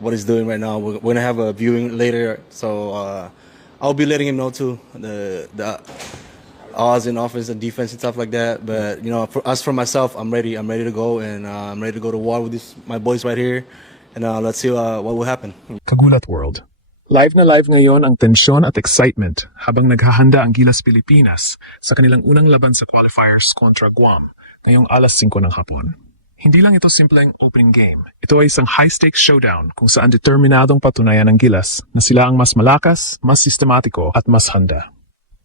what he's doing right now. We're gonna have a viewing later, so I'll be letting him know too the odds in offense and defense and stuff like that. But for myself, I'm ready. I'm ready to go, and I'm ready to go to war with my boys right here, and let's see what will happen. Kagulat World. Live na live ngayon ang tensyon at excitement habang naghahanda ang Gilas Pilipinas sa kanilang unang laban sa qualifiers kontra Guam ngayong alas 5 ng hapon. Hindi lang ito simpleng opening game. Ito ay isang high-stakes showdown kung saan determinadong patunayan ng Gilas na sila ang mas malakas, mas sistematiko at mas handa.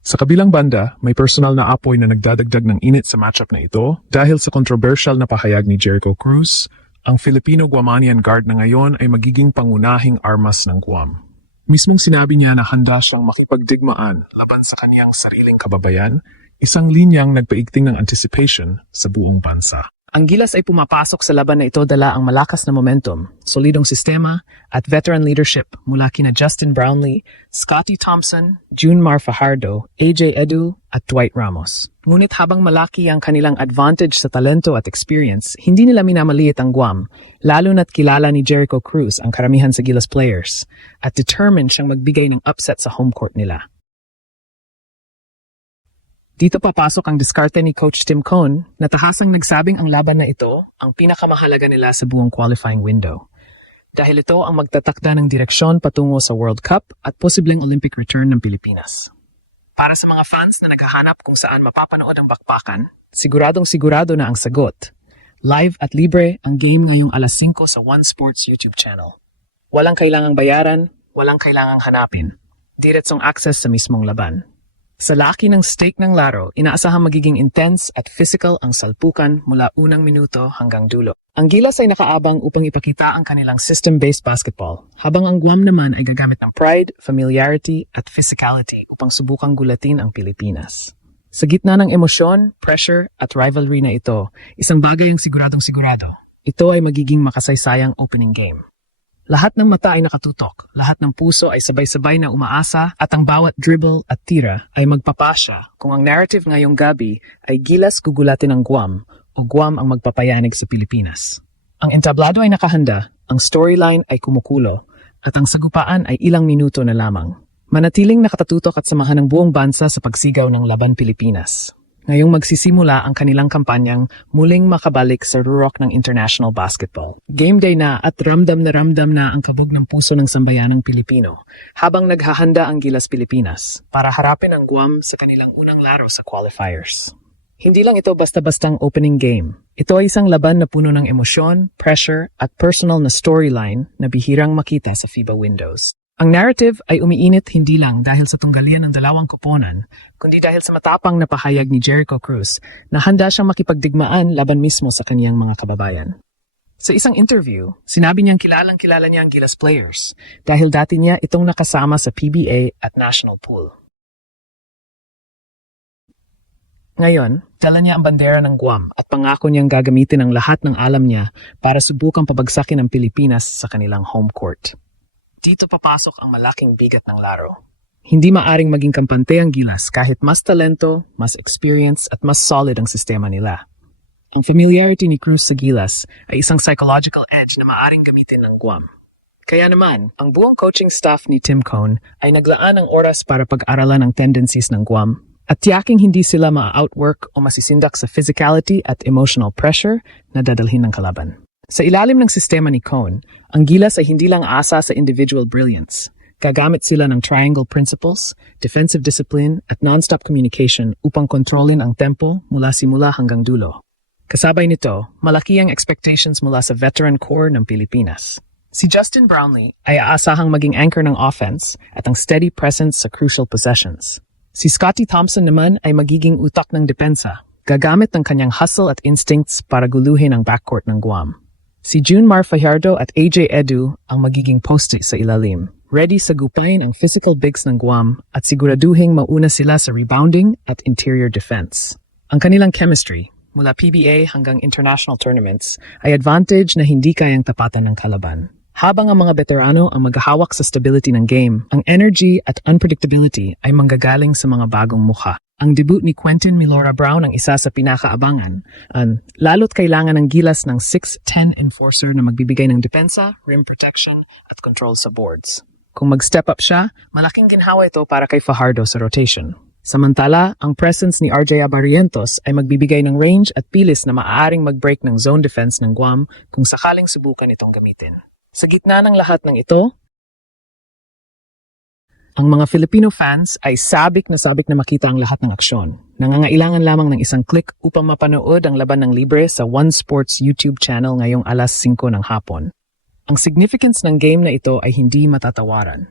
Sa kabilang banda, may personal na apoy na nagdadagdag ng init sa matchup na ito dahil sa controversial na pahayag ni Jericho Cruz, ang Filipino-Guamanian guard na ngayon ay magiging pangunahing armas ng Guam. Mismong sinabi niya na handa siyang makipagdigmaan laban sa kaniyang sariling kababayan, isang linyang nagpaigting ng anticipation sa buong bansa. Ang Gilas ay pumapasok sa laban na ito dala ang malakas na momentum, solidong sistema, at veteran leadership mula kina Justin Brownlee, Scotty Thompson, Junmar Fajardo, AJ Edu, at Dwight Ramos. Ngunit habang malaki ang kanilang advantage sa talento at experience, hindi nila minamaliit ang Guam, lalo na't kilala ni Jericho Cruz ang karamihan sa Gilas players, at determined siyang magbigay ng upset sa home court nila. Dito papasok ang diskarte ni Coach Tim Cone na tahasang nagsabing ang laban na ito ang pinakamahalaga nila sa buong qualifying window. Dahil ito ang magtatakda ng direksyon patungo sa World Cup at posibleng Olympic return ng Pilipinas. Para sa mga fans na naghahanap kung saan mapapanood ang bakbakan, siguradong-sigurado na ang sagot. Live at libre ang game ngayong alas 5 sa One Sports YouTube channel. Walang kailangang bayaran, walang kailangang hanapin. Diretsong access sa mismong laban. Sa laki ng stake ng laro, inaasahang magiging intense at physical ang salpukan mula unang minuto hanggang dulo. Ang Gilas ay nakaabang upang ipakita ang kanilang system-based basketball, habang ang Guam naman ay gagamit ng pride, familiarity at physicality upang subukang gulatin ang Pilipinas. Sa gitna ng emosyon, pressure at rivalry na ito, isang bagay ang siguradong-sigurado. Ito ay magiging makasaysayang opening game. Lahat ng mata ay nakatutok, lahat ng puso ay sabay-sabay na umaasa at ang bawat dribble at tira ay magpapasya kung ang narrative ngayong gabi ay Gilas gugulatin ang Guam o Guam ang magpapayanig sa Pilipinas. Ang entablado ay nakahanda, ang storyline ay kumukulo at ang sagupaan ay ilang minuto na lamang. Manatiling nakatutok at samahan ng buong bansa sa pagsigaw ng Laban Pilipinas. Ngayong magsisimula ang kanilang kampanyang muling makabalik sa rurok ng international basketball. Game day na at ramdam na ang kabog ng puso ng sambayanang Pilipino habang naghahanda ang Gilas Pilipinas para harapin ang Guam sa kanilang unang laro sa qualifiers. Hindi lang ito basta-bastang opening game. Ito ay isang laban na puno ng emosyon, pressure at personal na storyline na bihirang makita sa FIBA windows. Ang narrative ay umiinit hindi lang dahil sa tunggalian ng dalawang koponan, kundi dahil sa matapang na pahayag ni Jericho Cruz na handa siyang makipagdigmaan laban mismo sa kaniyang mga kababayan. Sa isang interview, sinabi niyang kilalang-kilala niya ang Gilas players dahil dati niya itong nakasama sa PBA at national pool. Ngayon, dala niya ang bandera ng Guam at pangako niyang gagamitin ang lahat ng alam niya para subukang pabagsakin ang Pilipinas sa kanilang home court. Dito papasok ang malaking bigat ng laro. Hindi maaring maging kampante ang Gilas kahit mas talento, mas experience at mas solid ang sistema nila. Ang familiarity ni Cruz sa Gilas ay isang psychological edge na maaring gamitin ng Guam. Kaya naman, ang buong coaching staff ni Tim Cone ay naglaan ng oras para pag-aralan ang tendencies ng Guam at tiyaking hindi sila ma-outwork o masisindak sa physicality at emotional pressure na dadalhin ng kalaban. Sa ilalim ng sistema ni Cone, ang Gilas ay hindi lang asa sa individual brilliance. Gagamit sila ng triangle principles, defensive discipline, at non-stop communication upang kontrolin ang tempo mula simula hanggang dulo. Kasabay nito, malaki ang expectations mula sa veteran core ng Pilipinas. Si Justin Brownlee ay aasahang maging anchor ng offense at ang steady presence sa crucial possessions. Si Scotty Thompson naman ay magiging utak ng depensa, gagamit ng kanyang hustle at instincts para guluhin ang backcourt ng Guam. Si Junmar Fajardo at AJ Edu ang magiging poste sa ilalim, ready sagupain ang physical bigs ng Guam at siguraduhing mauna sila sa rebounding at interior defense. Ang kanilang chemistry, mula PBA hanggang international tournaments, ay advantage na hindi kayang tapatan ng kalaban. Habang ang mga veterano ang maghahawak sa stability ng game, ang energy at unpredictability ay manggagaling sa mga bagong mukha. Ang debut ni Quentin Milora Brown ang isa sa pinakaabangan. Lalo't kailangan ng gilas ng 6'10 enforcer na magbibigay ng depensa, rim protection, at control sa boards. Kung mag-step up siya, malaking ginhawa ito para kay Fajardo sa rotation. Samantala, ang presence ni RJ Abarientos ay magbibigay ng range at pilis na maaaring mag-break ng zone defense ng Guam kung sakaling subukan itong gamitin. Sa gitna ng lahat ng ito, ang mga Filipino fans ay sabik na makita ang lahat ng aksyon. Nangangailangan lamang ng isang click upang mapanood ang laban ng libre sa One Sports YouTube channel ngayong alas 5 ng hapon. Ang significance ng game na ito ay hindi matatawaran.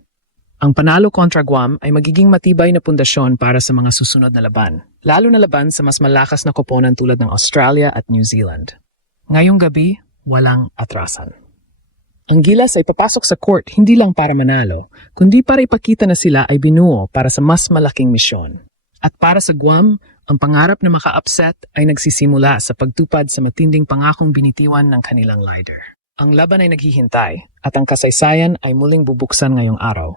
Ang panalo kontra Guam ay magiging matibay na pundasyon para sa mga susunod na laban, lalo na laban sa mas malakas na koponan tulad ng Australia at New Zealand. Ngayong gabi, walang atrasan. Ang gilas ay papasok sa court hindi lang para manalo, kundi para ipakita na sila ay binuo para sa mas malaking misyon. At para sa Guam, ang pangarap na maka-upset ay nagsisimula sa pagtupad sa matinding pangakong binitiwan ng kanilang leader. Ang laban ay naghihintay at ang kasaysayan ay muling bubuksan ngayong araw.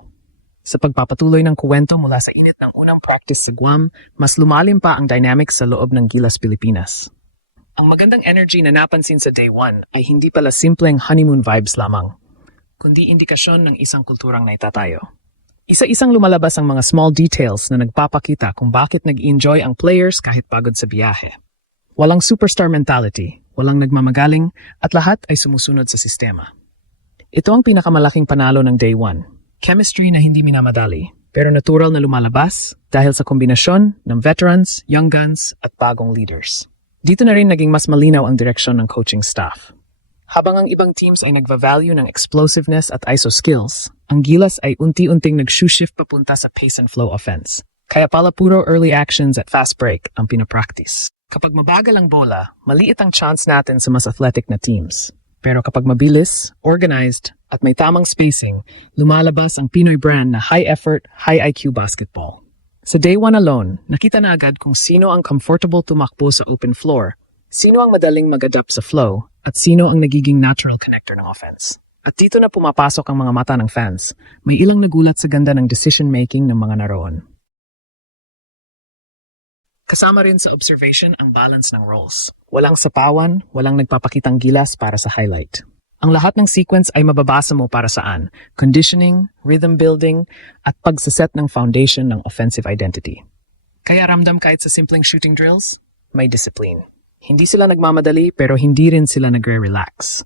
Sa pagpapatuloy ng kuwento mula sa init ng unang practice sa Guam, mas lumalim pa ang dynamics sa loob ng Gilas Pilipinas. Ang magandang energy na napansin sa Day 1 ay hindi pala simpleng honeymoon vibes lamang, kundi indikasyon ng isang kulturang naitatayo. Isa-isang lumalabas ang mga small details na nagpapakita kung bakit nag-enjoy ang players kahit pagod sa biyahe. Walang superstar mentality, walang nagmamagaling, at lahat ay sumusunod sa sistema. Ito ang pinakamalaking panalo ng Day 1. Chemistry na hindi minamadali, pero natural na lumalabas dahil sa kombinasyon ng veterans, young guns, at bagong leaders. Dito na rin naging mas malinaw ang direksyon ng coaching staff. Habang ang ibang teams ay nagva-value ng explosiveness at ISO skills, ang Gilas ay unti-unting nag-shift papunta sa pace and flow offense. Kaya pala puro early actions at fast break ang pinapractice. Kapag mabagal ang bola, maliit ang chance natin sa mas athletic na teams. Pero kapag mabilis, organized, at may tamang spacing, lumalabas ang Pinoy brand na high-effort, high-IQ basketball. Sa Day 1 alone, nakita na agad kung sino ang comfortable tumakbo sa open floor, sino ang madaling mag-adapt sa flow, at sino ang nagiging natural connector ng offense. At dito na pumapasok ang mga mata ng fans, may ilang nagulat sa ganda ng decision-making ng mga naroon. Kasama rin sa observation ang balance ng roles. Walang sapawan, walang nagpapakitang gilas para sa highlight. Ang lahat ng sequence ay mababasa mo para saan, conditioning, rhythm building, at pagsaset ng foundation ng offensive identity. Kaya ramdam kahit sa simpleng shooting drills, may discipline. Hindi sila nagmamadali pero hindi rin sila nagre-relax.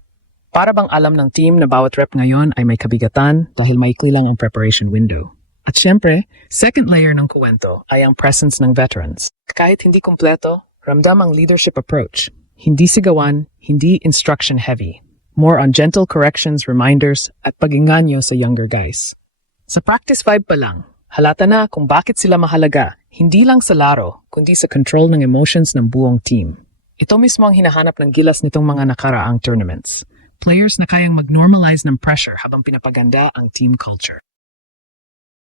Para bang alam ng team na bawat rep ngayon ay may kabigatan dahil maikli lang ang preparation window. At syempre, second layer ng kuwento ay ang presence ng veterans. Kahit hindi kumpleto, ramdam ang leadership approach. Hindi sigawan, hindi instruction heavy. More on gentle corrections, reminders, at pag-inganyo sa younger guys. Sa practice vibe pa lang, halata na kung bakit sila mahalaga, hindi lang sa laro, kundi sa control ng emotions ng buong team. Ito mismo ang hinahanap ng Gilas nitong mga nakaraang tournaments. Players na kayang mag-normalize ng pressure habang pinapaganda ang team culture.